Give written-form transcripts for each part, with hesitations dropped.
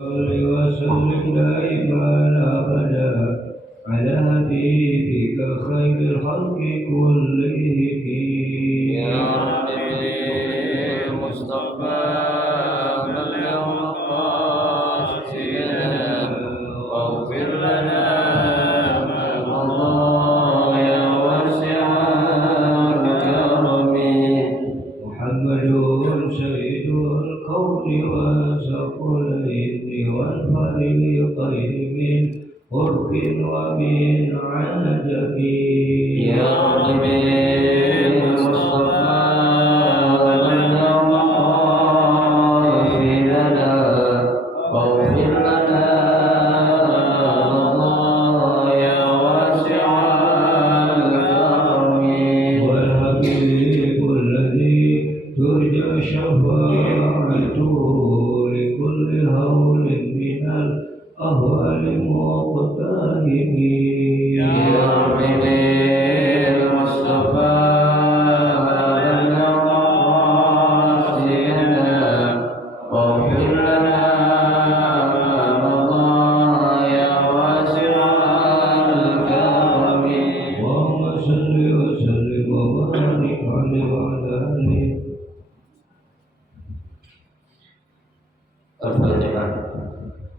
صل وسلم دائما أبدا على حبيبك خير الخلق كلهم يا ربي مصطفى بلغ مقاصدنا واغفر لنا ما مضى يا واسع الكرم. محمد سيد الكون وثقلين والفريقين من قرب ومن عجب يا ربي مصطفى بلغ مقاصدنا واغفر لنا ما مضى يا واسع الكرم. والحبيب الذي ترجى شفاعته لكل هول من الأهوال مقتهب يا ربي المصطفى بلغ مقاصدنا واغفر لنا ما مضى يا واسع الكرم. اللهم صل وسلم وبارك عليه وعلى آله. الفاتحة.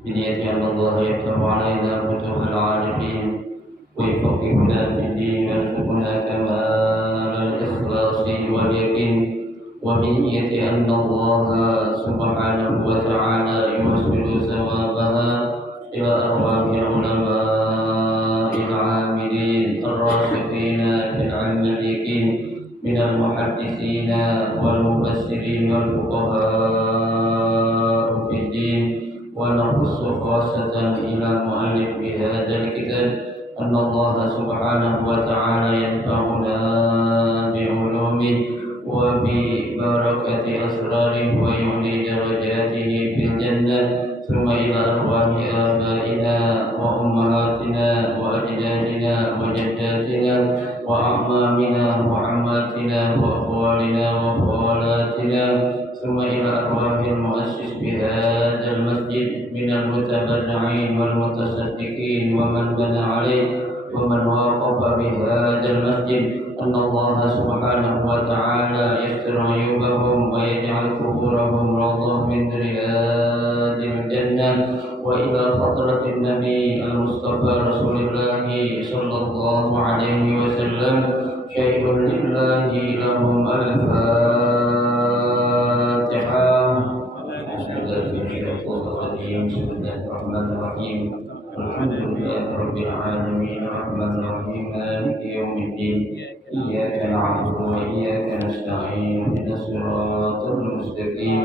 بنية أن الله يفتح علينا فتوح العارفين ويفقهنا في الدين ويرزقنا كمال الإخلاص واليقين، وبنية أن الله سبحانه وتعالى يوصل ثوابها إلى أرواح العلماء العاملين الراسخين في العلم اليقين من المحدثين والمفسرين والفقهاء في الدين. ونخص خاصة إلى مؤلف بهذا الكتاب أن الله سبحانه وتعالى ينفعنا بعلومه وببركة أسراره ويعلي درجاته في الجنة. ثم إلى أرواح آبائنا وأمهاتنا وأجدادنا وجداتنا وأعمامنا وعماتنا وأخوالنا وخالاتنا، ثم إلى أرواح المؤسس بهذا المسجد من المتبرعين والمتصدقين ومن بنى عليه ومن واقف بهذا المسجد، أن الله سبحانه وتعالى يستر عيوبهم ويجعل قبورهم روضة من رياض الجنة. وإلى حضرة النبي المصطفى رسول الله صلى الله عليه وسلم شيء لله لهم الفاتحة. بسم الله الرحمن الرحيم. الحمد لله رب العالمين الرحمن الرحيم مالك يوم الدين. إياك نعبد وإياك نستعين اهدنا الصراط المستقيم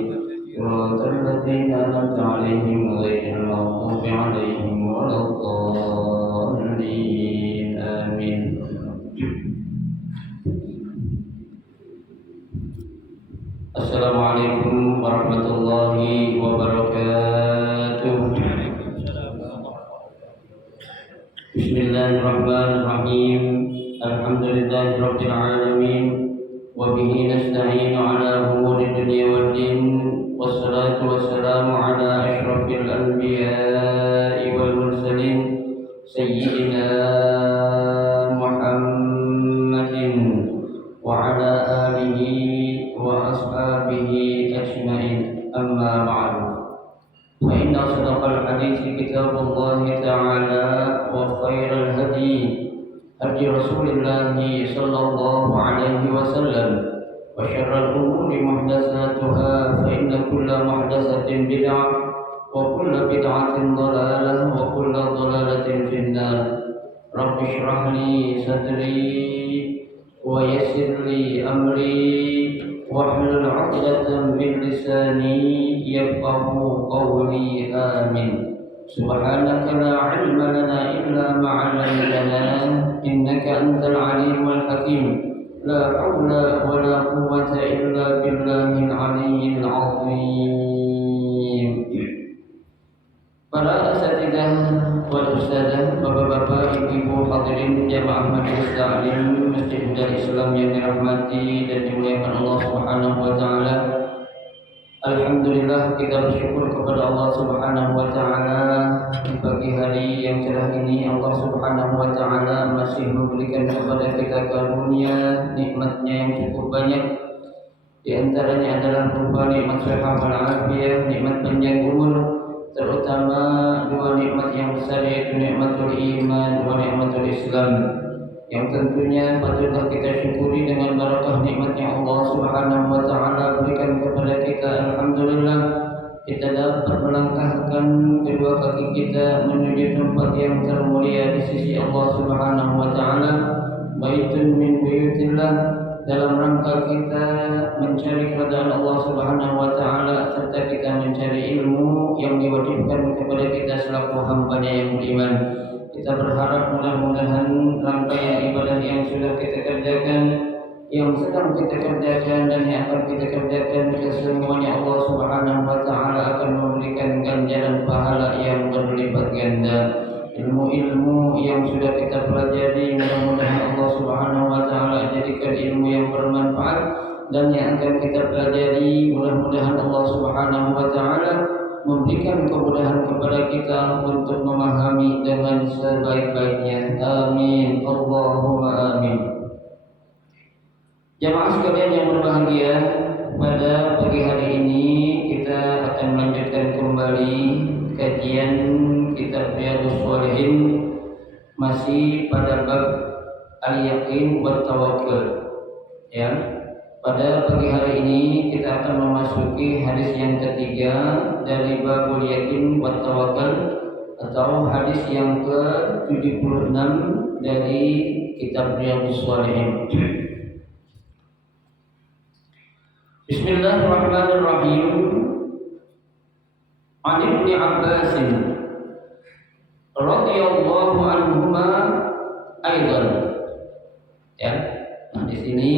صراط الذين أنعمت عليهم غير المغضوب عليهم ولا الضالين آمين. Assalamualaikum warahmatullahi wabarakatuh. Bismillahirrahmanirrahim. Alhamdulillahirabbil alamin wa bihi nasta'inu ala umuri dunya waddin. Wassalatu wassalamu ala asyrafil anbiya'i wal mursalin sayyidina Muhammadin wa ala alihi wa ashabihi ajma'in. Amma ba'du. Fa inna asdaqal hadithi kitabullahi ta'ala wa khairal hadi hadi Rasulillah sallallahu alaihi wasallam wa syarrul umuri muhdatsatuha fa inna kulla muhdatsatin bid'ah wa kulla bid'atin dhalalah wa kulla dhalalatin finnar. Rabbi shrah li sadri wa yassir li amri wahlul 'uqdatam min lisani yafqahu qawli. Amin. Subhanaka la 'ilma lana illa ma 'allamtana innaka antal 'alimul hakim. La haula wa la quwwata illa billahil 'aliyyil 'azim. Para asatidzah wal ustadzah, bapak-bapak, ibu-ibu hadirin jamaah majelis taklim Masjid Darul Islam yang dirahmati dan dimuliakan Allah Subhanahu wa taala. Alhamdulillah kita bersyukur kepada Allah Subhanahu wa taala di pagi hari yang cerah ini. Allah Subhanahu wa taala masih memberikan kepada kita karunia nikmatnya yang cukup banyak. Di antaranya adalah berupa nikmat sehat wal afiat, nikmat panjang umur, terutama dua nikmat yang besar yaitu nikmatul iman wa nikmatul Islam. Yang tentunya patutlah kita syukuri dengan barakah nikmat yang Allah Subhanahu wa taala berikan kepada kita. Alhamdulillah kita dapat melangkahkan kedua kaki kita menuju tempat yang termulia di sisi Allah Subhanahu wa taala, baitun min buyutillah, dalam rangka kita mencari keridhaan Allah Subhanahu wa taala serta kita mencari ilmu yang diwajibkan kepada kita selaku hamba yang beriman. Kita berharap mudah-mudahan rangkaian ibadah yang sudah kita kerjakan, yang sedang kita kerjakan dan yang akan kita kerjakan, kesemuanya Allah Subhanahu wa taala akan memberikan ganjaran pahala yang berlipat ganda. Ilmu-ilmu yang sudah kita pelajari mudah-mudahan Allah Subhanahu wa taala jadikan ilmu yang bermanfaat, dan yang akan kita pelajari mudah-mudahan Allah Subhanahu wa taala memberikan kemudahan kepada kita untuk memahami dengan sebaik-baiknya. Amin. Allahumma amin. Jamaah sekalian yang berbahagia, pada pagi hari ini kita akan melanjutkan kembali kajian kitab Riyadhus Shalihin, masih pada bab al-yaqin wa tawakkul. Ya. Pada pagi hari ini kita akan memasuki hadis yang ketiga dari babul yakin wa tawakkal, atau hadis yang ke-76 dari kitab Riyadhus Shalihin. Bismillahirrahmanirrahim. An Ibnu Abbas radhiyallahu anhuma aidan. Ya. Nah, di sini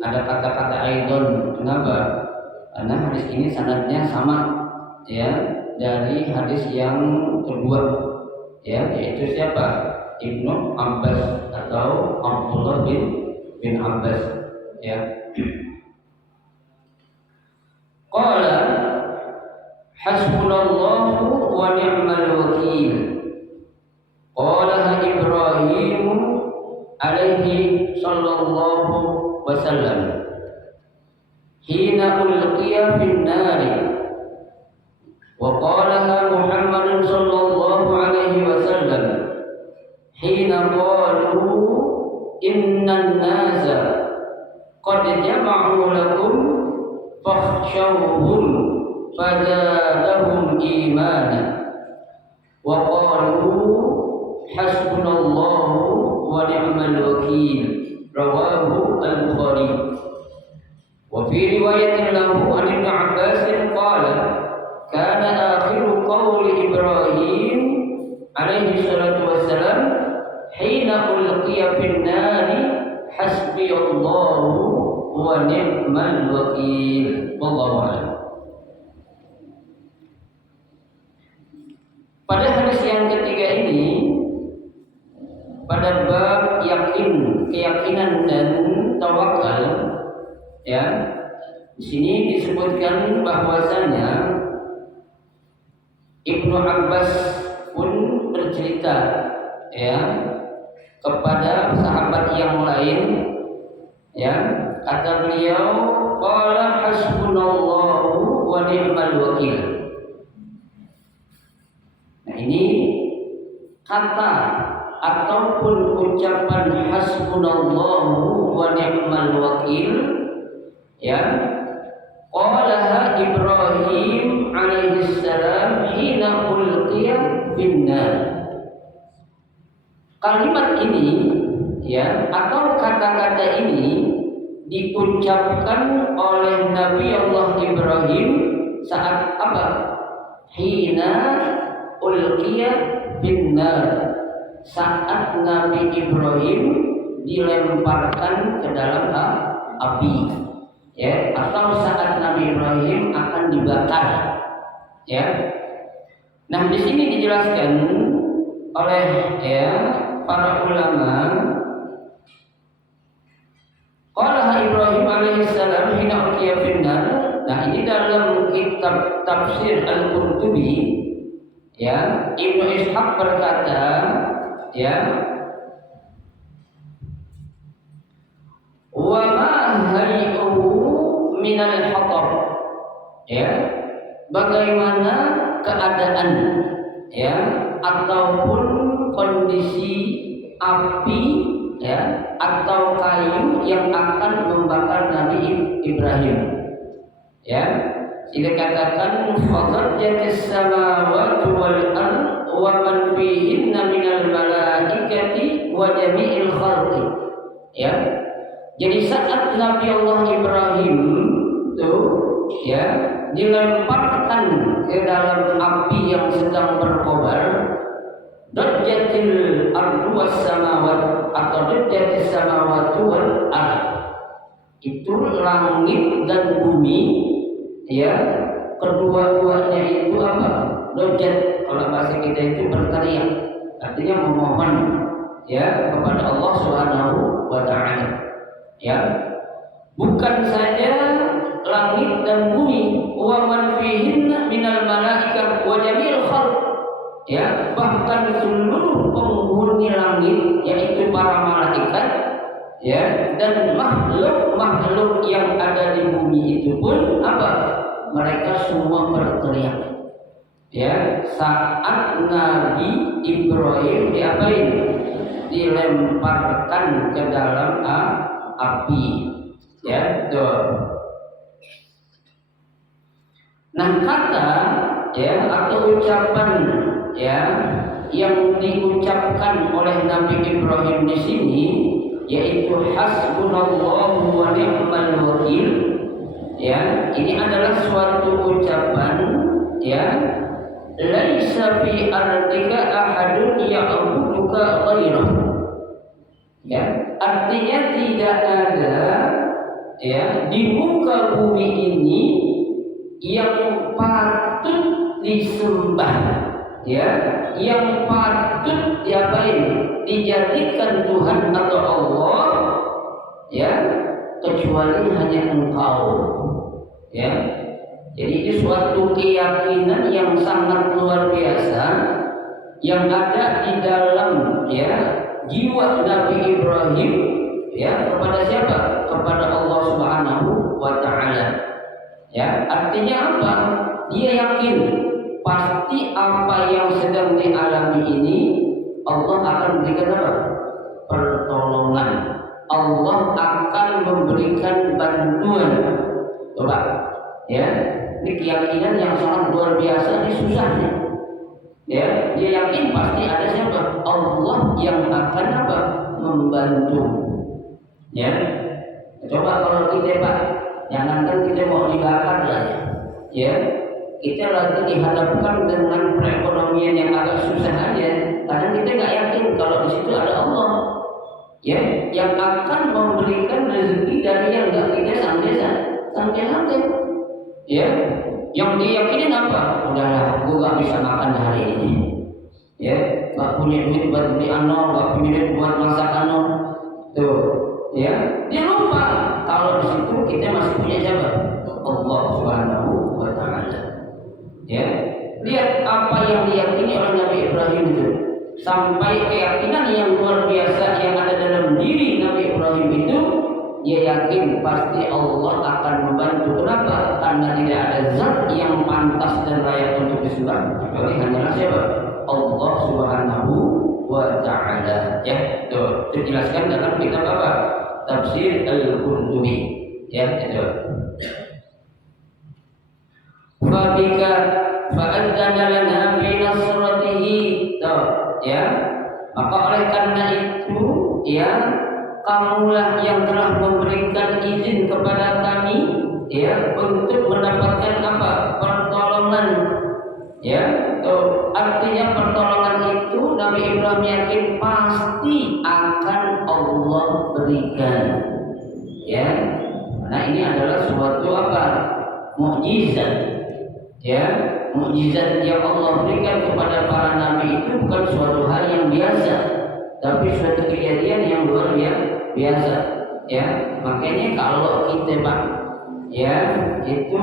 ada kata-kata aidon. Kenapa? Karena hadis ini sanadnya sama, ya, dari hadis yang kedua, ya, yaitu siapa? Ibnu Abbas atau Abdullah bin Abbas, ya. Qala hasbunallahu wa ni'mal wakil. Qala Ibrahim alaihi sallallahu wasallam hina ulqiya fin nari, wa qalaha Muhammadun sallallahu alaihi wasallam hina qalu innan nasa qad jama'u lakum fakhshawhum fazadahum imana, wa qalu hasbunallahu wa ni'mal wakil. Rawahu al-Bukhari. Wa fi riwayatin lahu an Ibnu Abbas qala kana akhiru qawli Ibrahim alaihi salatu wassalam hina ulqiya fin nari hasbiyallahu wa ni'mal wakil. Wallahu a'lam. Pada hadis yang ketiga ini, pada bab yakin, keyakinan dan tawakal, ya, di sini disebutkan bahwasanya Ibnu Abbas pun bercerita, ya, kepada sahabat yang lain, ya, kata beliau, qala hasbunallahu wa ni'mal wakil. Nah, ini kata ataupun ucapan hasbunallahu wa ni'mal wakil, ya, qalaha Ibrahim alaihi salam hina ulqiya finnar. Kalimat ini, ya, atau kata-kata ini diucapkan oleh Nabi Allah Ibrahim saat apa? Hina ulqiya finnar, saat Nabi Ibrahim dilemparkan ke dalam api, ya, atau saat Nabi Ibrahim akan dibakar, ya. Nah, di sini dijelaskan oleh, ya, para ulama, qala Ibrahim alaihissalam hina ulqiya finnar, Nah, ini dalam kitab tafsir Al-Qurtubi, ya, Ibnu Ishaq berkata, ya, wa ma hayyu minal hatab, ya, bagaimana keadaan, ya, ataupun kondisi api, ya, atau kayu yang akan membakar Nabi Ibrahim, ya. Sehingga katakan fadhajatis samawati wal ard wa man fihinna minal malaikati wa jami'il khalqi, ya. Jadi saat Nabi Allah Ibrahim itu, ya, dilemparkan ke dalam api yang sedang berkobar, dajjatil ardu was samawat atau dajjatis samawati wal ard, itu langit dan bumi, ya, kedua-duanya itu apa? Dajjat, kalau bahasa kita itu berteriak, artinya memohon, ya, kepada Allah Subhanahu wa taala, ya. Bukan saja langit dan bumi, wa man fihinna minal malaikati wa jami'il khalq, ya, bahkan seluruh penghuni langit, yaitu para malaikat, ya, dan makhluk-makhluk yang ada di bumi itu pun apa? Mereka semua berteriak, ya, saat Nabi Ibrahim diapain? Dilemparkan ke dalam api, ya, tuh. Nah, kata, ya, atau ucapan, ya, yang diucapkan oleh Nabi Ibrahim di sini, yaitu hasbunallahu wa ni'mal wakil, ya, ini adalah suatu ucapan, ya, laisa fi ardika ahadun ya'buduka ghairah, ya, artinya tidak ada, ya, di muka bumi ini yang patut disembah, ya, yang patut diapain? Dijadikan Tuhan atau Allah, ya, kecuali hanya Engkau, ya. Jadi ini suatu keyakinan yang sangat luar biasa yang ada di dalam, ya, jiwa Nabi Ibrahim, ya, kepada siapa? Kepada Allah Subhanahu wa taala, ya. Artinya apa? Dia yakin pasti apa yang sedang dialami ini Allah akan berikan apa? Pertolongan. Allah akan memberikan bantuan. Coba, ya, ini keyakinan yang sangat luar biasa, ini susahnya, ya. Dia yakin pasti ada siapa? Allah yang akan apa? Membantu, ya. Coba kalau kita, Pak, jangankan kita mau dibakar lah, ya, kita lagi dihadapkan dengan perekonomian yang agak susah aja, karena kita nggak yakin kalau di situ ada Allah, ya, yang akan memberikan rezeki dari yang nggak kita sangka-sangka, ya. Yang diyakinin apa? Udahlah, gue nggak bisa makan hari ini, ya, nggak punya duit buat beli nggak punya duit buat masak tuh, ya. Dia lupa kalau di situ kita masih punya siapa? Allah Subhanahu wa taala, ya. Lihat apa yang diyakini oleh Nabi Ibrahim itu, sampai keyakinan yang luar biasa yang ada dalam diri Nabi Ibrahim itu, dia yakin pasti Allah akan membantu. Kenapa? Karena tidak ada zat yang pantas dan layak untuk disembah kecuali hanyalah siapa? Allah Subhanahu wa taala, ya. Itu dijelaskan dalam kitab apa? Tafsir Al-Qurtubi, ya, itu. Fabika fa'adzana lana fi nasratihi, ya. Maka oleh karena itu, ya, kamulah yang telah memberikan izin kepada kami, ya, untuk mendapatkan apa? Pertolongan, ya. Artinya pertolongan itu Nabi Ibrahim yakin pasti akan Allah berikan, ya. Nah, ini adalah suatu apa? Mukjizat, ya. Mukjizat yang Allah berikan kepada para nabi itu bukan suatu hal yang biasa, tapi suatu kejadian yang luar biasa, ya. Makanya kalau kita, Pak, ya itu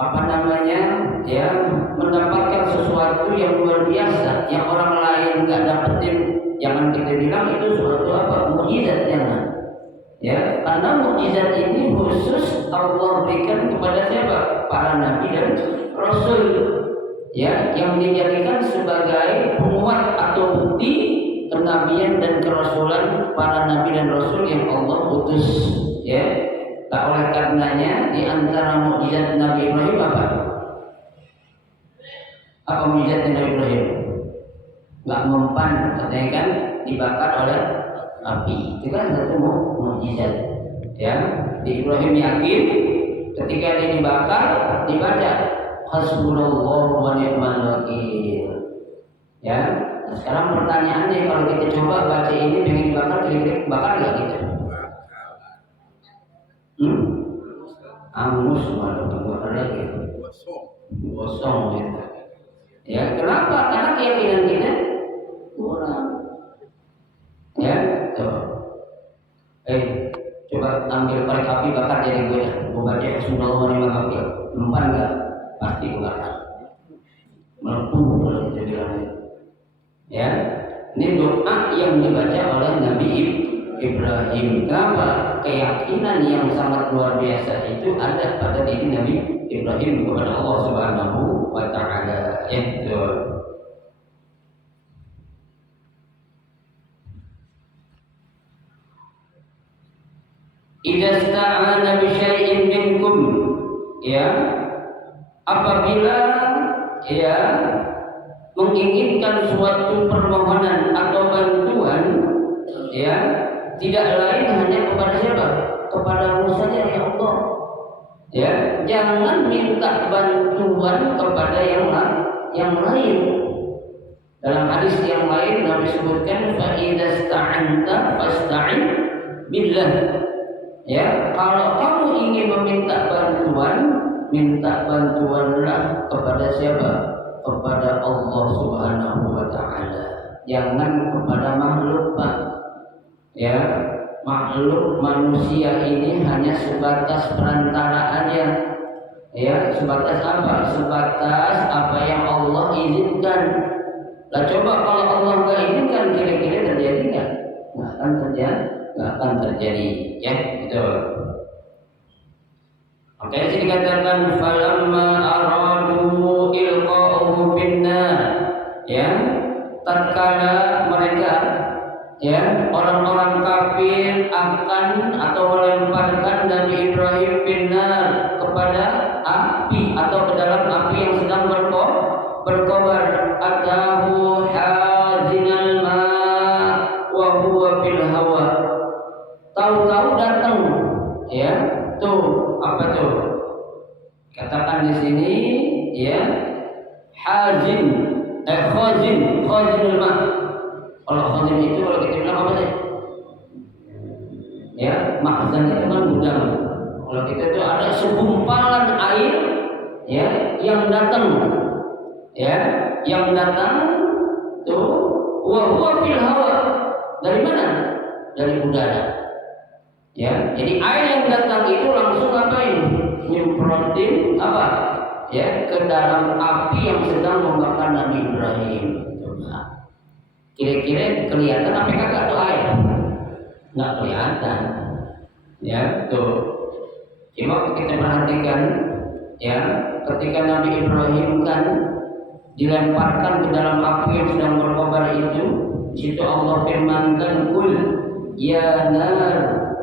apa namanya ya mendapatkan sesuatu yang luar biasa yang orang lain nggak dapetin. Jangan kita bilang itu suatu apa mukjizat, jangan ya, karena mukjizat ini khusus Allah berikan kepada siapa? Para nabi dan rasul ya, yang dijadikan sebagai penguat atau bukti kenabian dan kerasulan para nabi dan rasul yang Allah utus ya. Tak oleh karenanya di antara mukjizat Nabi Ibrahim apa? Apa mukjizat Nabi Ibrahim? Gak mempan, katanya kan dibakar oleh api. Itu kan satu mukjizat. Ya, di Ibrahim yakin ketika dia dibakar dibaca hasbunallahu wa ni'mal wakil. Ya, nah, sekarang pertanyaannya kalau kita coba baca ini pengen dibakar, kira-kira bakar nggak kita? Angus malah bakar lagi. Gosong gitu. Ya, kenapa? Karena keyakinan kita kurang. Ya, tuh. Coba ambil korek api bakar jadi gue dah. Gue baca Rasulullah SAW. Mempan nggak? Pasti bakar. Melepuh kalau kita bilang. Ya, ini doa yang dibaca oleh Nabi Ibrahim. Kenapa? Keyakinan yang sangat luar biasa itu ada pada diri Nabi Ibrahim kepada Allah Subhanahu wa Ta'ala. Itu. Idza sta'ana bi syai'in minkum, ya, apabila ya menginginkan suatu permohonan atau bantuan, ya, tidak lain hanya kepada siapa? Kepada Allah saja, ya Allah. Ya, jangan minta bantuan kepada yang lain. Dalam hadis yang lain Nabi sebutkan fa idza sta'anta fasta'in billah. Ya, kalau kamu ingin meminta bantuan, minta bantuanlah kepada siapa? Kepada Allah Subhanahu wa Ta'ala. Jangan kepada makhluk, Pak. Ya, makhluk manusia ini hanya sebatas perantara aja. Ya, sebatas apa? Sebatas apa yang Allah izinkan. Lah coba kalau Allah nggak izinkan, kira-kira terjadi nggak? Nggak akan terjadi. Nggak akan terjadi, ya, gitu. Oke, sini dikatakan falamma aradu ilqa'uhu finnar, ya, tatkala mereka, ya, orang-orang kafir akan atau melemparkan Nabi Ibrahim finnar kepada api atau ke dalam api yang sedang berkobar, atahu hazinal ma wa huwa fil hawa. Tahu-tahu datang, ya, tuh apa tuh? Katakan di sini, ya, khazinul ma. Kalau khazin itu kalau kita bilang apa sih? Ya, makhzan itu kan gudang. Kalau kita itu ada segumpalan air, ya, yang datang, ya, yang datang tuh wa huwa fil hawa. Dari mana? Dari udara. Ya, jadi air yang datang itu langsung ngapain? Nyemprotin apa? Ya, ke dalam api yang sedang membakar Nabi Ibrahim. Coba. Kira-kira kelihatan apa kagak tuh air? Nggak kelihatan. Ya, tuh. Cuma kita perhatikan, ya, ketika Nabi Ibrahim kan dilemparkan ke dalam api yang sedang berkobar itu, di situ Allah firmankan, "Qul ya nar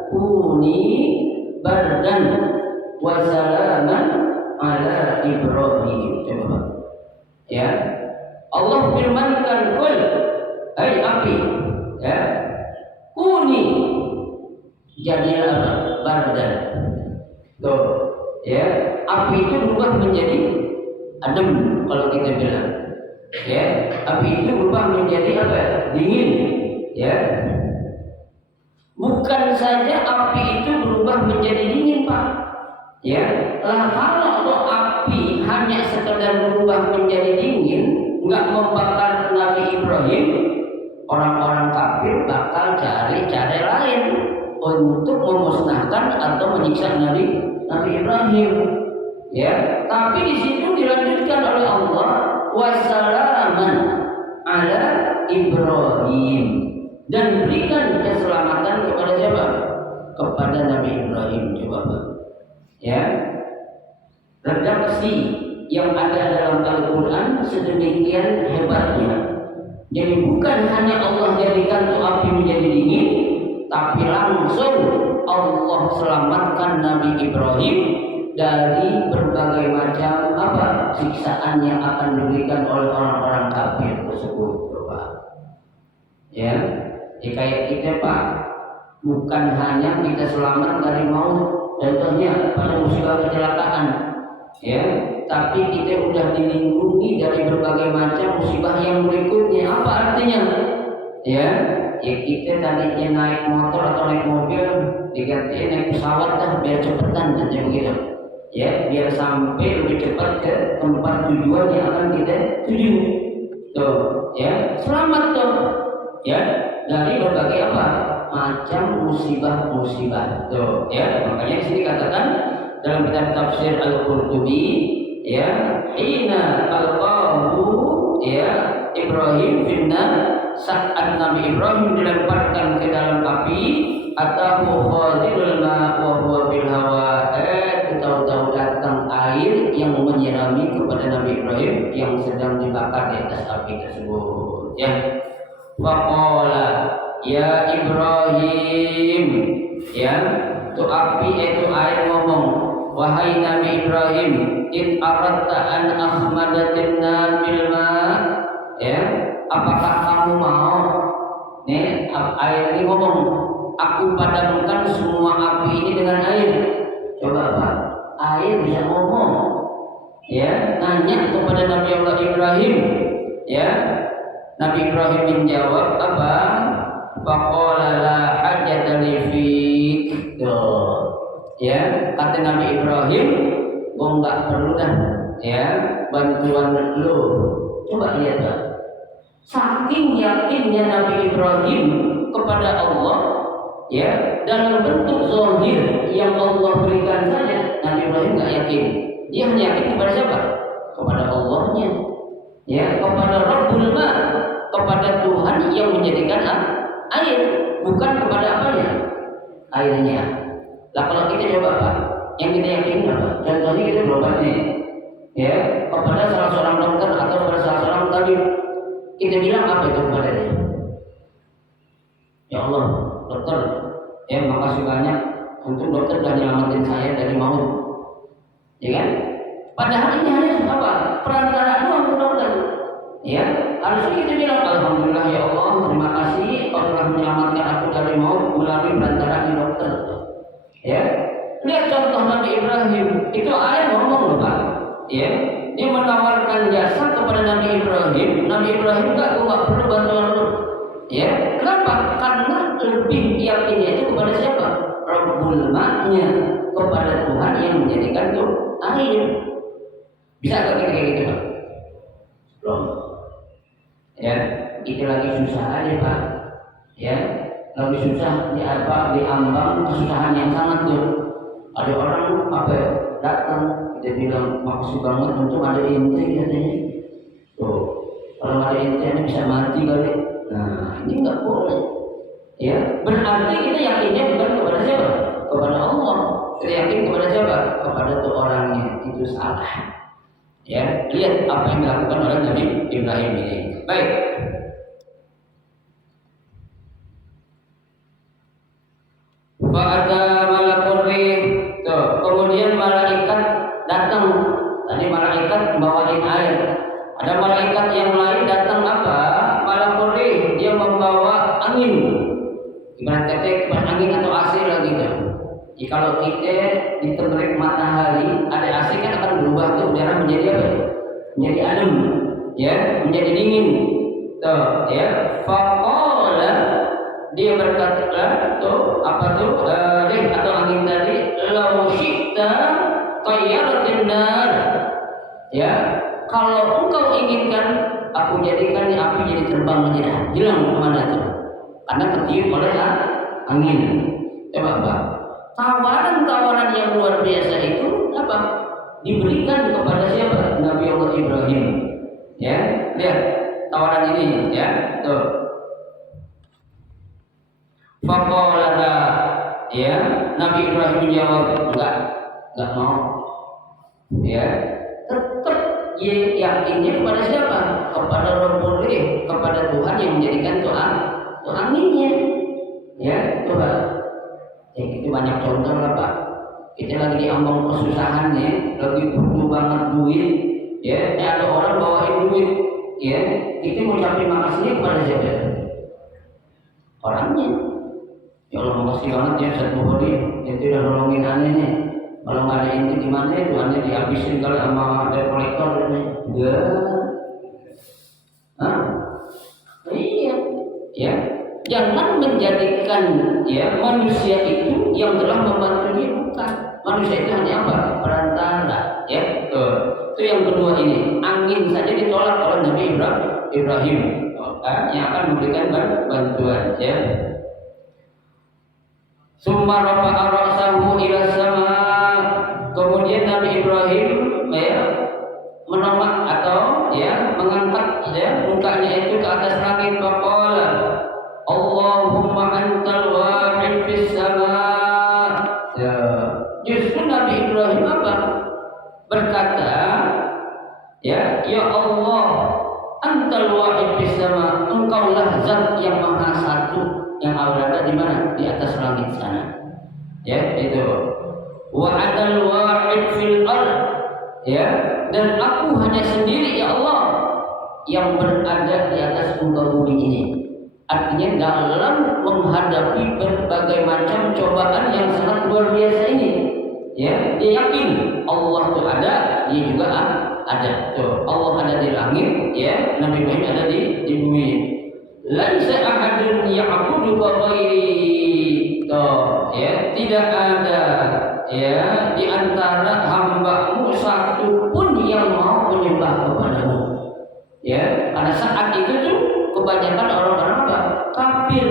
kuni bardan wa salaman ala Ibrahim." Coba. Ya. Allah firmankan, "Qul, hai api, ya, kuni jadilah apa? Bardan." Tuh, ya, api itu berubah menjadi adem kalau kita bilang. Ya, api itu berubah menjadi apa? Dingin, ya. Bukan saja api itu berubah menjadi dingin, Pak. Ya, kalau api hanya sekedar berubah menjadi dingin, nggak membakar Nabi Ibrahim, orang-orang kafir bakal cari cara lain untuk memusnahkan atau menyiksa Nabi Nabi Ibrahim. Ya, tapi di situ dilanjutkan oleh Allah wassalaman ala Ibrahim, dan berikan keselamatan kepada siapa? Kepada Nabi Ibrahim. Coba Pak. Ya, redaksi yang ada dalam Al-Quran sedemikian hebatnya. Jadi bukan hanya Allah jadikan itu api menjadi dingin, tapi langsung Allah selamatkan Nabi Ibrahim dari berbagai macam siksaan yang akan diberikan oleh orang-orang kafir tersebut, Pak. Ya, kayak kita Pak, bukan hanya kita selamat dari maut, contohnya pada musibah kecelakaan, ya, tapi kita sudah dilindungi dari berbagai macam musibah yang berikutnya. Apa artinya? Ya, kita tadinya naik motor atau naik mobil diganti naik pesawat dah biar cepetan saja begitu. Ya, biar sampai lebih cepat ke tempat tujuan yang akan kita tuju. Tuh, ya, selamat tuh. Ya, dari berbagai macam musibah-musibah. Tuh, ya, makanya di sini katakan dalam kitab tafsir Al-Qurtubi, ya, hina alqahu ya Ibrahim finna, saat Nabi Ibrahim dilemparkan ke dalam api, atahu khazilul ma wa huwa fil hawa, tahu-tahu datang air yang menyirami kepada Nabi Ibrahim yang sedang dibakar di atas api tersebut. Ya, faqala ya Ibrahim, ya, itu api itu air ngomong, wahai Nabi Ibrahim, in aradta an ahmadatin bil ma, ya, apakah kamu mau nih air ini ngomong, aku padamkan semua api ini dengan air. Coba Pak, air bisa ngomong, ya, nanya kepada Nabi Allah Ibrahim, ya. Nabi Ibrahim menjawab apa? Faqala la hajata li fik. Ya, kata Nabi Ibrahim, gua enggak perlu dah, ya, bantuan lu. Coba lihat Pak, saking yakinnya Nabi Ibrahim kepada Allah, ya, dalam bentuk zahir yang Allah berikan saja, Nabi Ibrahim enggak yakin. Dia hanya yakin kepada siapa? Kepada Allahnya, ya, kepada Rabbul Ma, kepada Tuhan yang menjadikan air, bukan kepada apanya? Airnya. Lah kalau kita coba Pak, yang kita yakini apa? Contohnya kita berobat nih, ya, kepada salah seorang dokter atau kepada salah seorang tabib, kita bilang apa itu kepada dia? Ya Allah, dokter, ya, makasih banyak untuk dokter sudah nyelamatin saya dari maut, ya kan? Padahal ini hanya apa? Perantara doang untuk dokter, ya. Harusnya kita bilang alhamdulillah ya Allah, terima kasih kau telah menyelamatkan aku dari maut melalui perantara dokter. Ya, lihat contoh Nabi Ibrahim, itu air ngomong loh Pak. Ya, dia menawarkan jasa kepada Nabi Ibrahim. Nabi Ibrahim enggak perlu bantuan lu. Ya, kenapa? Karena lebih yakinnya itu kepada siapa? Rabbul Ma-nya, kepada Tuhan yang menjadikan itu air. Bisa nggak kita kayak gitu Pak? Belum. Ya, itu lagi susah aja Pak. Ya, lagi susah diambang kesusahan yang sangat tuh. Ada orang datang, dia bilang makasih banget untuk ada ente katanya. Tuh, kalau ada ente ini bisa mati kali. Nah, ini nggak boleh. Ya, berarti kita yakinnya bukan kepada siapa? Kepada Allah. Kita yakin kepada siapa? Kepada tuh orangnya. Itu salah. Ya, lihat apa yang dilakukan oleh Nabi Ibrahim ini. Baik. Fa'ada malakul rih. Tuh, kemudian malaikat datang. Tadi malaikat bawain air. Ada malaikat yang lain datang apa? Malakul rih, dia membawa angin. Ibarat kata angin atau AC lah gitu. Jadi kalau kita diterik matahari, ada AC kan akan berubah tuh udara menjadi apa? Menjadi adem, ya, menjadi dingin. Tuh, ya. Faqala, dia berkata tuh apa tuh atau angin tadi, law syi'ta tayyaratin nar, ya, kalau engkau inginkan aku jadikan api jadi terbang aja dah, hilang kemana tuh, karena ketiup oleh angin. Coba Pak, Tawaran-tawaran yang luar biasa itu apa? Diberikan kepada siapa? Nabi Allah Ibrahim. Ya, lihat tawaran ini ya. Tuh. Faqala, ya, Nabi Ibrahim menjawab, enggak mau. Ya, tetap yakinnya kepada siapa? Kepada Rabbul Alamin, kepada Tuhan yang menjadikan anginnya. Ya, coba. Ya, itu banyak contoh lah Pak. Kita lagi diambang kesusahan ya, lagi butuh banget duit. Ya, ada orang bawain duit. Ya, kita mau ucapin makasihnya kepada siapa? Orangnya. Ya Allah makasih banget ya satu hari itu udah nolongin aneh nih. Kalau nggak ada ini gimana itu aneh dihabisin kalau sama debt collector ini. Ya. Hah? Iya. Ya. Jangan menjadikan ya manusia itu yang telah membantu dia, bukan. Manusia itu hanya apa? Perantara. Ya. Tuh. Itu yang kedua ini. Angin saja ditolak oleh Nabi Ibrahim. Yang akan memberikan bantuan. Ya. Summa rafa'a ra'sahu ila sama. Kemudian Nabi Ibrahim ya menolak atau ya mengangkat ya mukanya itu ke atas langit, faqala Allahumma antal wahid fis sama. Ya, justru Nabi Ibrahim apa? Berkata ya Allah, antal wahid fis sama, engkaulah zat yang maha satu yang berada di mana? Di atas langit sana. Ya, itu. Wa adal wahid fil ard. Ya, dan aku hanya sendiri ya Allah yang berada di atas muka bumi ini. Artinya dalam menghadapi berbagai macam cobaan yang sangat luar biasa ini. Ya, dia yakin Allah itu ada, dia juga ada. Tuh, Allah ada di langit, ya, Nabi Ibrahim ada di bumi. Laisa ahadun ya'budu ghairi. Ya, tidak ada ya di antara hamba-Mu satu pun yang mau menyembah kepadamu. Ya, pada saat itu tuh kebanyakan orang-orang kafir.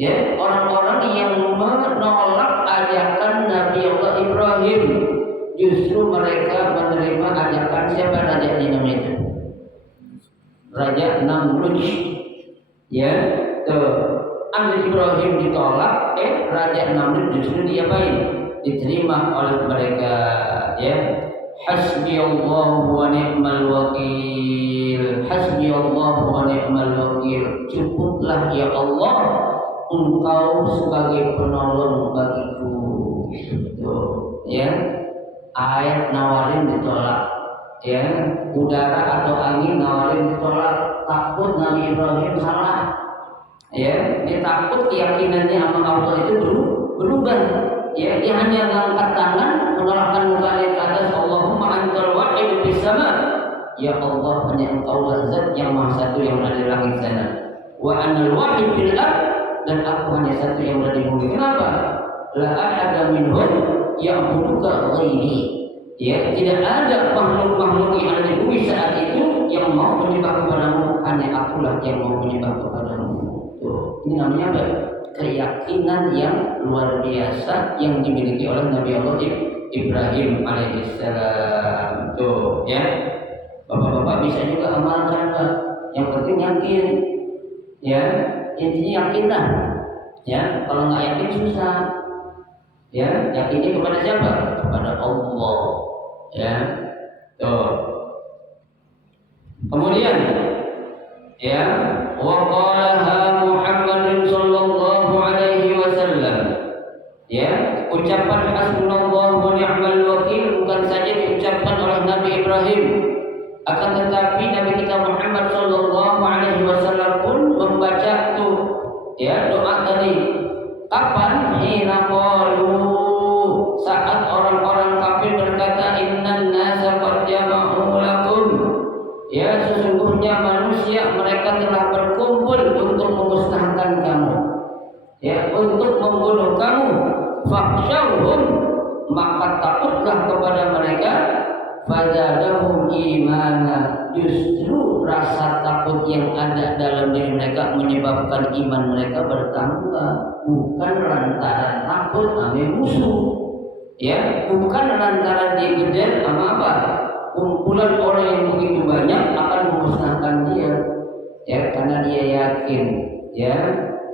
Ya, orang-orang yang menolak ajakan Nabi Allah Ibrahim. Justru mereka menerima ajakan siapa raja di namanya itu? Raja Namrud. Ya, Nabi Ibrahim ditolak, Raja Namrud justru diapain? Diterima oleh mereka. Ya, hasbiyallahu wa ni'mal wakil. Hasbiyallahu wa ni'mal wakil. Cukuplah ya Allah, Engkau sebagai penolong bagiku. Tuh, ya. Air nawarin ditolak. Ya, udara atau angin nawarin ditolak. Takut Nabi Ibrahim salah. Ya, dia takut keyakinannya sama Allah itu berubah. Ya, dia hanya mengangkat tangan, mengarahkan mukanya ke atas. Allahumma antal wahid fis sama. Ya Allah, hanya Engkau zat yang maha satu yang ada di langit sana. Wa anal wahid fil ard, dan aku hanya satu yang ada di bumi. Kenapa? La ahada minhum ya'buduka ghairi. Ya, tidak ada makhluk-makhluk yang ada di bumi saat itu yang mau menyembah kepadamu, hanya akulah yang mau menyembah kepadamu. Tuh, ini namanya apa? Keyakinan yang luar biasa yang dimiliki oleh Nabi Allah Ibrahim alaihissalam. Tuh, ya. Bapak-bapak bisa juga amalkan, Pak. Yang penting yakin. Ya, intinya yakinlah. Ya, kalau nggak yakin susah. Ya, yakinnya kepada siapa? Kepada Allah. Ya, tuh. Kemudian, ya, waqalaha Muhammadin sallallahu alaihi wasallam. Ya, ucapan hasbunallahu wa ni'mal wakil bukan saja diucapkan oleh Nabi Ibrahim, akan tetapi Nabi kita Muhammad sallallahu alaihi wasallam pun membaca tuh ya doa tadi. Kapan? Hina qalu, saat orang-orang kafir berkata innan nasa qad jama'u lakum. Ya, sesungguhnya manusia mereka telah berkumpul untuk memusnahkan kamu. Ya, untuk membunuh kamu. Fakhshawhum, maka takutlah kepada mereka. Fazadahum imana, justru rasa takut yang ada dalam diri mereka menyebabkan iman mereka bertambah, bukan lantaran takut sama musuh, ya, bukan lantaran dia gede sama apa, kumpulan orang yang begitu banyak akan memusnahkan dia, ya, karena dia yakin, ya,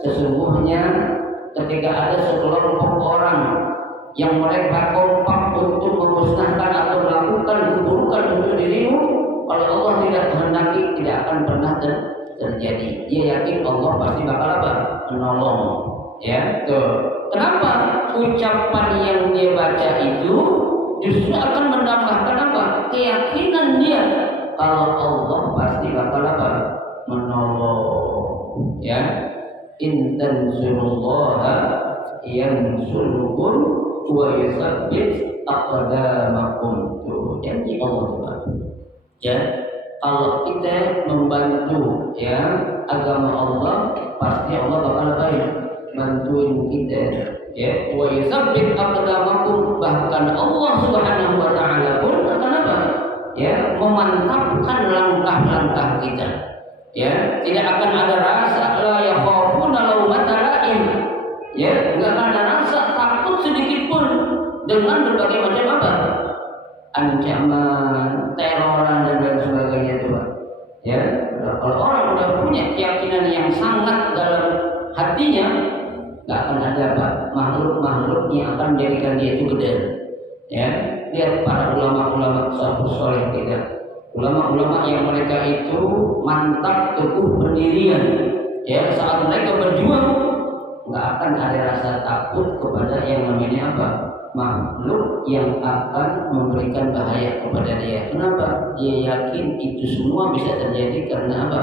sesungguhnya ketika ada sekelompok orang yang mereka kompak untuk memusnahkan atau melakukan keburukan untuk dirimu, oleh Allah tidak kehendaki, tidak akan pernah terjadi. Dia yakin Allah pasti bakal apa? Menolong. Ya, tuh. Kenapa? Ucapan yang dia baca itu justru akan menambahkan apa? Keyakinan dia kalau Allah pasti bakal apa? Menolong. Ya, in tansurullaha yansurkum wa yusabbit aqdamakum. Tuh, janji Allah Subhanahu. Ya, kalau kita membantu ya agama Allah, pasti Allah bakal baik bantuin kita, ya. Wa yusabbit aqdamakum, bahkan Allah Subhanahu wa taala pun akan apa? Ya, memantapkan langkah-langkah kita. Ya, tidak akan ada rasa la yakhafuna laumata laim. Ya, enggak ada rasa takut sedikit pun dengan berbagai macam apa? Ancaman, teroran dan lain sebagainya itu, Pak. Ya, kalau orang sudah punya keyakinan yang sangat dalam hatinya, nggak akan ada Pak makhluk-makhluk yang akan menjadikan dia itu gede. Ya, lihat para ulama-ulama salafus saleh kita, ulama-ulama yang mereka itu mantap teguh pendirian. Ya, saat mereka berjuang, nggak akan ada rasa takut kepada yang namanya apa? Makhluk yang akan memberikan bahaya kepada dia. Kenapa? Dia yakin itu semua bisa terjadi karena apa?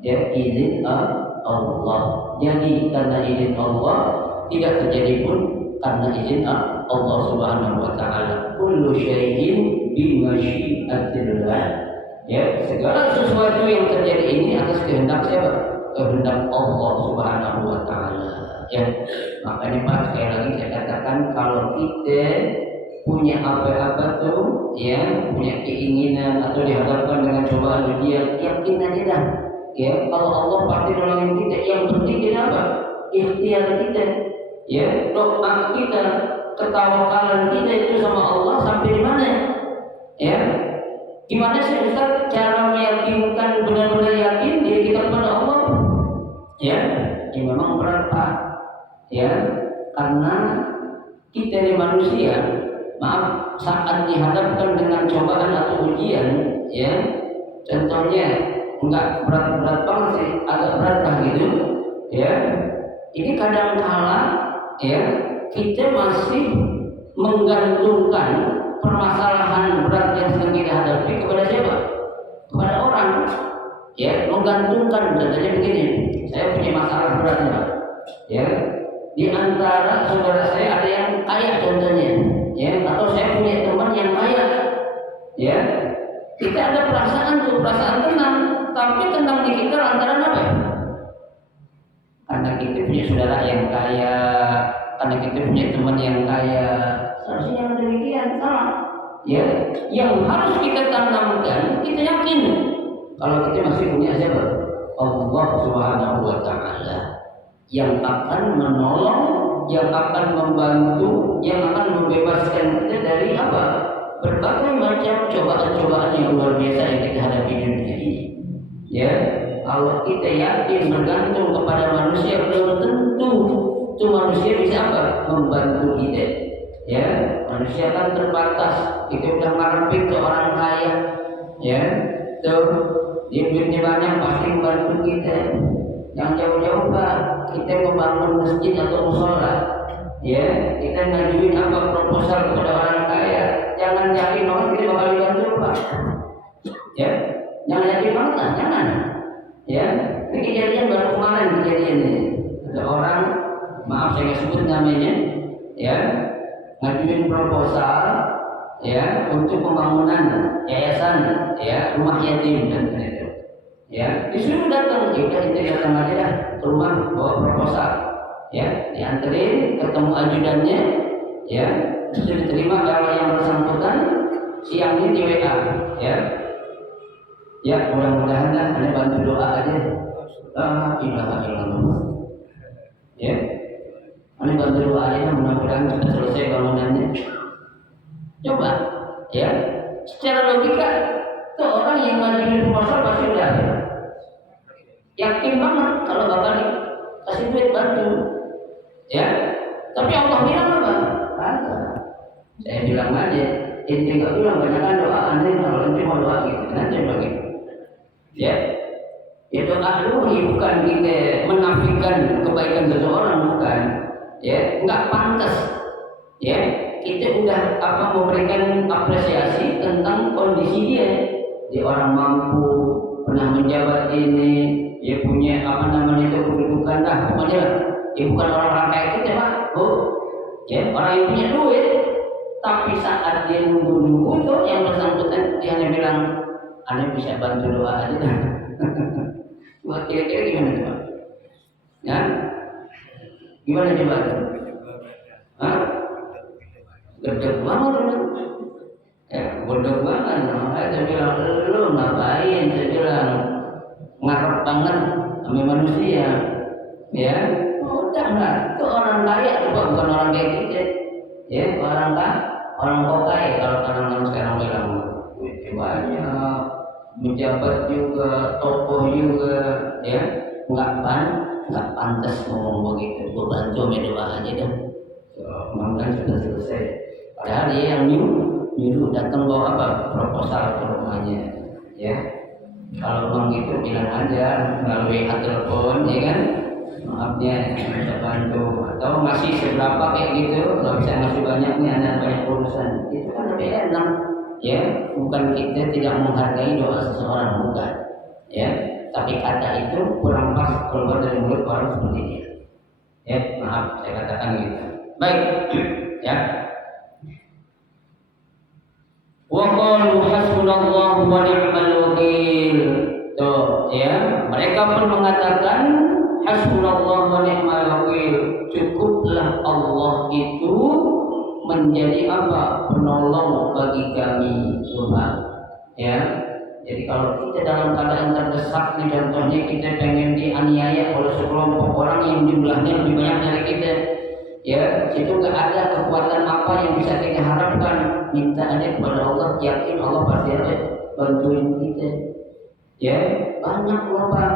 Ya, izin Allah. Jadi karena izin Allah, tidak terjadi pun karena izin Allah Subhanahu wa taala. Kullu syai'in bi masyiatillah. Ya, segala sesuatu yang terjadi ini atas kehendak siapa? Kehendak Allah Subhanahu wa taala. Ya, makanya Pak, sekali lagi saya katakan, kalau kita punya apa-apa tuh, ya, punya keinginan atau dihadapkan dengan cobaan ujian, yakin aja dah. Ya, kalau Allah pasti nolongin kita. Yang penting kita apa? Ikhtiar kita, ya, doa kita, ketawakalan kita itu sama Allah sampai di mana? Ya, gimana sih Ustaz cara meyakinkan, benar-benar yakin diri kita kepada Allah? Ya, memang berat Pak. Ya, karena kita ini manusia, maaf, saat dihadapkan dengan cobaan atau ujian, ya, contohnya enggak berat-berat banget sih, agak berat lah gitu, ya. Ini kadang kala, ya, kita masih menggantungkan permasalahan berat yang sedang kita hadapi kepada siapa? Kepada orang, ya, menggantungkan. Contohnya begini, saya punya masalah berat nih Pak, ya. Di antara saudara saya ada yang kaya contohnya, ya, atau saya punya teman yang kaya, ya, kita ada perasaan tuh, perasaan tenang, tapi tenang di kita lantaran apa? Karena kita punya saudara yang kaya, karena kita punya teman yang kaya. Seharusnya yang demikian salah, ya. Yang harus kita tanamkan, kita yakin kalau kita masih punya siapa? Allah Subhanahu wa taala yang akan menolong, yang akan membantu, yang akan membebaskan kita dari apa? Berbagai macam cobaan-cobaan yang luar biasa yang kita hadapi di dunia ini. Ya, kalau kita yakin bergantung kepada manusia, belum tentu itu manusia bisa apa? Membantu kita. Ya, manusia kan terbatas. Kita udah ngarepin ke orang kaya, ya, tuh dia duitnya banyak pasti membantu kita. Yang jauh-jauh Pak, kita membangun masjid atau musola, ya, kita ngajuin apa proposal kepada orang kaya, jangan yakin banget kita bakal dibantu Pak, ya, jangan yakin banget lah, jangan, ya. Ini kejadian baru kemarin kejadian ini, ada orang, maaf saya nggak sebut namanya, ya, ngajuin proposal, ya, untuk pembangunan yayasan, ya, rumah yatim dan itu. Ya, disuruh datang, kita datang aja dah ke rumah bawa proposal, ya, dianterin, ketemu ajudannya, ya, sudah diterima kalau yang bersangkutan, siangnya di WA, ya, ya, mudah-mudahan dah, Anda bantu doa aja La ilaha illallah. Ya, ini bantu doa aja, mudah-mudahan cepat selesai bangunannya. Coba, ya, secara logika, tuh orang yang ngajuin proposal pasti udah yakin banget kalau bakal dikasih duit bantu, ya. Tapi Allah bilang apa? Ada. Saya bilang aja, inti nggak bilang banyak kan doa aneh kalau inti mau doa gitu, nanti begitu, ya. Ya doa lu bukan kita menafikan kebaikan seseorang, bukan, ya, nggak pantas, ya. Kita udah memberikan apresiasi tentang kondisi dia. Dia orang mampu, pernah menjabat ini, dia punya itu kedudukan dah, pokoknya dia bukan orang kayak kita Pak, ya, orang yang punya duit. Tapi saat dia nunggu itu yang bersangkutan dia hanya bilang, aneh bisa bantu doa aja dah. Wah, kira-kira gimana coba? Ya, gimana coba? Hah? Gede banget kan? Ya, bodoh banget. Saya bilang, lu ngapain? Saya bilang, ngarep banget sama manusia. Ya, udah lah. Itu orang kaya, coba bukan orang kayak gitu. Ya, orang kaya. Kalau orang sekarang bilang, duitnya banyak, menjabat juga, tokoh juga, ya, nggak pantas ngomong begitu. Gue bantu doa aja dah. Mudah-mudahan sudah selesai. Padahal dia yang nyuruh datang bawa apa? Proposal ke rumahnya, ya. Kalau memang gitu bilang aja melalui telepon, ya kan? Maafnya bisa bantu atau masih seberapa kayak gitu. Kalau bisa masih banyak nih, ada banyak urusan. Itu kan lebih enak, ya. Bukan kita tidak menghargai doa seseorang, bukan, ya. Tapi kata itu kurang pas keluar dari mulut orang seperti dia. Ya, maaf saya katakan gitu. Baik, ya. Wa qalu hasbunallahu wa ni'mal wakil. Tuh, ya. Mereka pun mengatakan hasbunallahu wa ni'mal wakil. Cukuplah Allah itu menjadi apa? Penolong bagi kami, Tuhan. Ya. Jadi kalau kita dalam keadaan terdesak nih, contohnya kita pengen dianiaya oleh sekelompok orang yang jumlahnya lebih banyak dari kita, ya, situ nggak ada kekuatan apa yang bisa kita harapkan. Minta aja kepada Allah, yakin Allah pasti ada bantuin kita, ya. Banyak Pak.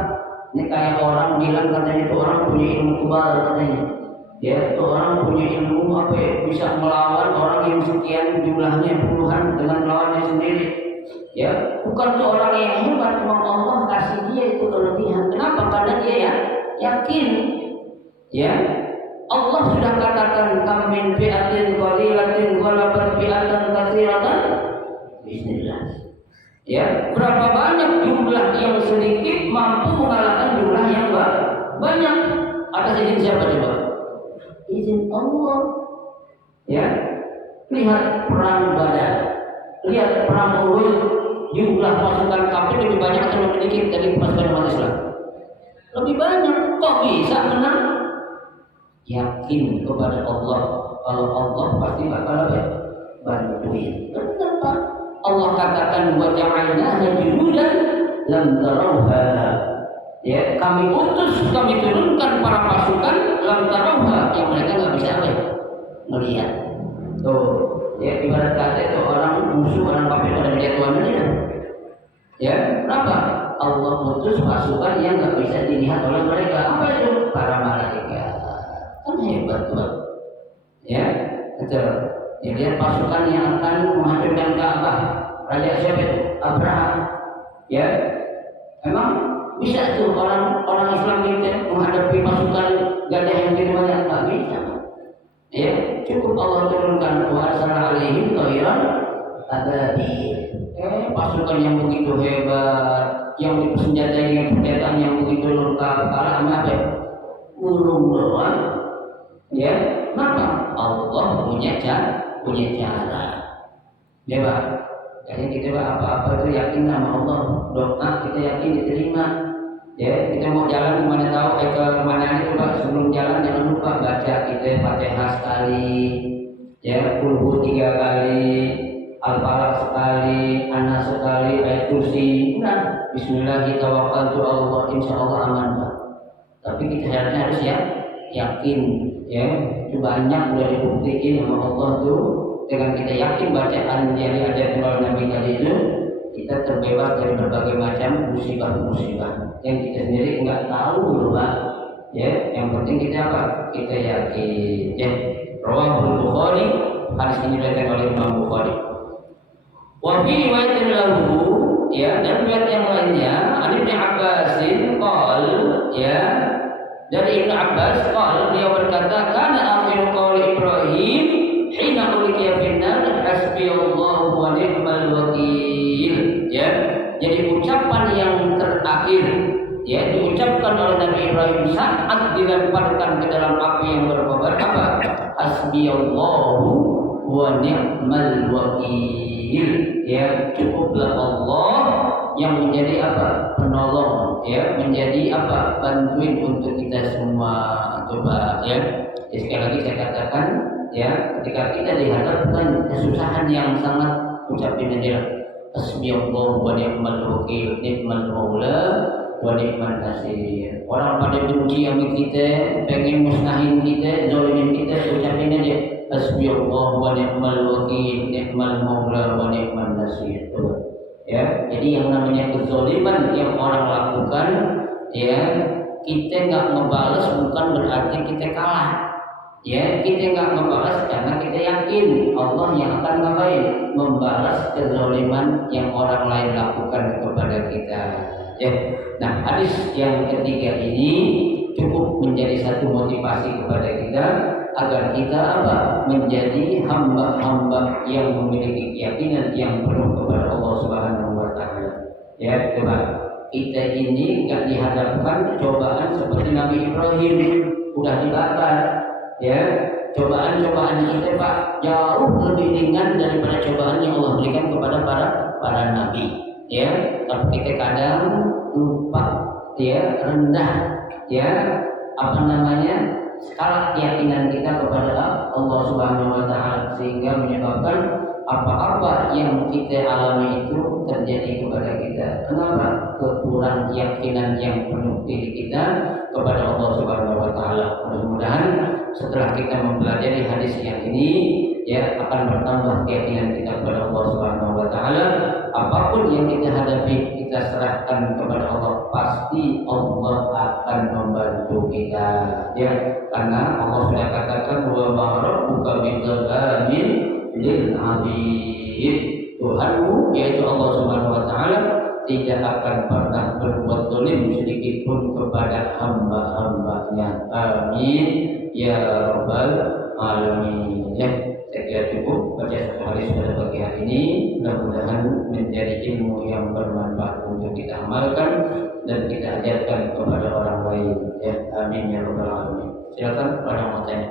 Ini kayak orang bilang katanya itu orang punya ilmu kebal katanya, ya, itu orang punya ilmu apa ya, bisa melawan orang yang sekian jumlahnya puluhan dengan melawannya sendiri. Ya, bukan tuh orang yang hebat, memang Allah kasih dia itu kelebihan. Kenapa? Karena dia ya yakin. Ya, Allah sudah katakan kam min fi'atin qalilatin ghalabat fi'atan katsiratan bismillah. Ya, berapa banyak jumlah yang sedikit mampu mengalahkan jumlah yang banyak. Atas izin siapa coba? Izin Allah. Ya, lihat perang Badar, lihat perang Uhud. Jumlah pasukan kafir lebih banyak atau lebih sedikit dari pasukan umat Islam? Lebih banyak. Kok bisa menang? Yakin kepada Allah. Kalau Allah pasti bakal bantuin. Benar Pak. Allah katakan wa ja'alnaha junudan lam tarauha. Ya, kami utus, kami turunkan para pasukan lam tarauha yang mereka nggak bisa melihat. Tuh, ya, ibarat kata itu orang musuh, orang kafir pada melihat Tuhan aja. Ya, kenapa? Allah utus pasukan yang nggak bisa dilihat oleh mereka. Apa itu? Para malaikat. Kan hebat Tuhan. Ya, betul. Ya, lihat pasukan yang akan menghancurkan Ka'bah. Raja siapa itu? Abraham. Ya, memang bisa tuh orang Islam kita menghadapi pasukan gajah yang begitu banyak? Nggak bisa. Ya, cukup Allah turunkan wa arsala alaihim tayran ababil. Pasukan yang begitu hebat, yang dipersenjatai dengan senjata yang begitu lengkap, kalah sama apa? Burung doang. Ya, maka Allah punya cara. Ya Pak. Jadi kita apa-apa itu yakin sama Allah. Doa kita yakin diterima. Ya, kita mau jalan kemana tahu ke kemana aja Pak. Sebelum jalan jangan lupa baca kita Fatihah sekali, ya, Qul 3 kali, Al-Falaq sekali, Anas sekali, ayat kursi. Nah, Bismillah kita tawakkaltu Allah, insya Allah aman Pak. Tapi kita syaratnya harus ya yakin ya. Itu banyak udah dibuktikan sama Allah tuh. Dengan kita yakin bacaan yang diajarkan oleh Nabi tadi itu, kita terbebas dari berbagai macam musibah-musibah yang kita sendiri nggak tahu loh Pak. Ya, yang penting kita apa? Kita yakin. Ya, Rawahul Bukhari, hadis ini diriwayatkan oleh Imam Bukhari. Wa fi riwayatin lahu, ya, dan riwayat yang lainnya, Ibnu Abbasin qol, ya, dari Ibnu Abbas qol, dia berkata, kana akhiru qauli Ibrahim hina ulqiya finnar hasbiyallahu wa ni'mal wakil. Ya, jadi ucapan yang terakhir ya diucapkan oleh Nabi Ibrahim saat dilemparkan ke dalam api yang berkobar apa? Hasbiyallahu wa ni'mal wakil. Ya, cukuplah Allah yang menjadi apa? Penolong, ya, menjadi apa? Bantuin untuk kita semua. Coba ya. Sekali lagi saya katakan ya, ketika kita dihadapkan kesusahan yang sangat, ucapin aja hasbiyallahu wa ni'mal wakil, ni'mal maula wa ni'man nasir. Orang pada benci sama kita, pengen musnahin kita, zalimin kita, ucapin aja hasbiyallahu wa ni'mal wakil, ni'mal maula wa ni'man nasir. Ya, jadi yang namanya kezaliman yang orang lakukan, ya, kita nggak ngebales bukan berarti kita kalah. Ya, kita nggak membalas karena kita yakin Allah yang akan ngapain? Membalas kezaliman yang orang lain lakukan kepada kita. Ya, nah hadis yang ketiga ini cukup menjadi satu motivasi kepada kita agar kita apa? Menjadi hamba-hamba yang memiliki keyakinan yang penuh kepada Allah Subhanahu Wa Taala. Ya, coba kita ini nggak dihadapkan cobaan seperti Nabi Ibrahim udah dibakar. Ya, cobaan-cobaan kita Pak jauh lebih ringan daripada cobaan yang Allah berikan kepada para nabi. Ya, tapi kita kadang lupa, ya, rendah, ya, apa namanya, skala keyakinan kita kepada Allah Subhanahu Wa Taala sehingga menyebabkan apa-apa yang kita alami itu terjadi kepada kita. Kenapa? Kekurang keyakinan yang penuh diri kita kepada Allah Subhanahu Wa Taala. Mudah-mudahan setelah kita mempelajari hadis yang ini, ya, akan bertambah keyakinan kita kepada Allah Subhanahu Wa Taala. Apapun yang kita hadapi, kita serahkan kepada Allah, pasti Allah akan membantu kita. Ya, karena Allah sudah katakan wa ma rabbuka bidzalamin lil abid. Tuhanmu yaitu Allah Subhanahu Wa Taala tidak akan pernah berbuat zalim sedikit pun kepada hamba-hambanya. Amin ya rabbal alamin. Ya, saya kira cukup baca satu hadis pada pagi hari ini. Mudah-mudahan menjadi ilmu yang bermanfaat untuk kita amalkan dan kita ajarkan kepada orang lain. Ya, amin ya rabbal alamin. Silakan pada mau tanya.